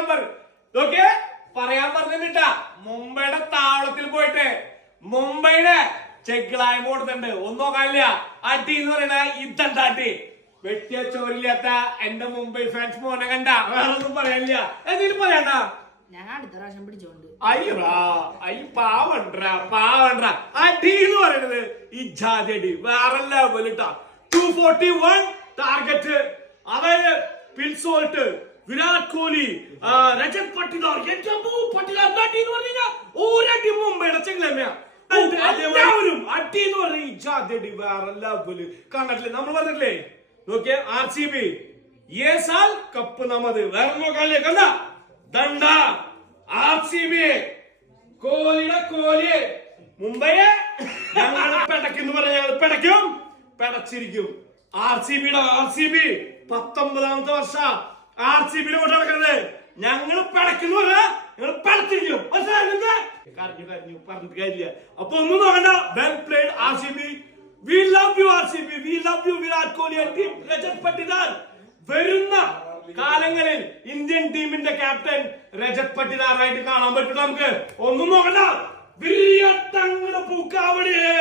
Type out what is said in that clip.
Number okay പറയാൻ പറഞ്ഞിട്ടാ മുംബൈയുടെ താവളത്തിൽ പോയിട്ട് മുംബൈയുടെ ചെക്കിളായ കൊടുത്തിട്ടുണ്ട് ഒന്നും നോക്കാനില്ല. അടി എന്ന് പറയുന്ന ഇതെന്താ അടി വെട്ടിയ ചോരില്ലാത്ത എന്റെ മുംബൈ ഫാൻസ് മോനെ കണ്ട വേറെ ഒന്നും പറയാനില്ല. എന്തെങ്കിലും പറയണ്ട ഞാൻ അടുത്ത പ്രാവശ്യം പിടിച്ചോണ്ട് അയ്യറാ പാവണ്ട അടി എന്ന് പറയുന്നത് ഈ ജാതി അടി വേറെ ലെവലിട്ടാ. 241 ടാർഗറ്റ് അതായത് പിൽസോൾട്ട് വിരാട് കോഹ്ലി രജത് പട്ടിദാർ പട്ടിദാർ അടി എന്ന് പറഞ്ഞാൽ ഒരടി മുംബൈയുടെ ചെങ്ങലമ്മയാ. എല്ലാവരും അടി എന്ന് പറഞ്ഞ ഈ ജാതി അടി വേറെ ലെവല് കണ്ടിട്ടില്ലേ നമ്മൾ പറഞ്ഞിട്ടില്ലേ. നോക്കിയ RCB ये साल കപ്പ് നമ്മത് വേറെ നോക്കാല്ലേ കണ്ട ദണ്ട RCB കോഹ്ലി മുംബൈയെ ഞങ്ങൾ പെടക്കെന്ന് പറഞ്ഞ ഞങ്ങൾ പെടക്കും പെടച്ചിരിക്കും. RCB 19ാമത്തെ വർഷ RCB കൊണ്ട് നടക്കുന്നത് ഞങ്ങൾ പെടക്കുന്നു പറഞ്ഞാൽ ഞങ്ങൾ പെടച്ചിരിക്കും. കരഞ്ഞു പറഞ്ഞിട്ട് കാര്യമില്ല. അപ്പൊ ഒന്നും നോക്കണ്ട. Well played RCB. We love you RCB. We love you Virat Kohli and team Rajat Patidar. വരുന്ന കാലങ്ങളിൽ ഇന്ത്യൻ ടീമിന്റെ ക്യാപ്റ്റൻ രജത് പട്ടിദാറായിട്ട് കാണാൻ പറ്റും നമുക്ക്. ഒന്നും നോക്കണ്ട. പൂക്കാവടിയേ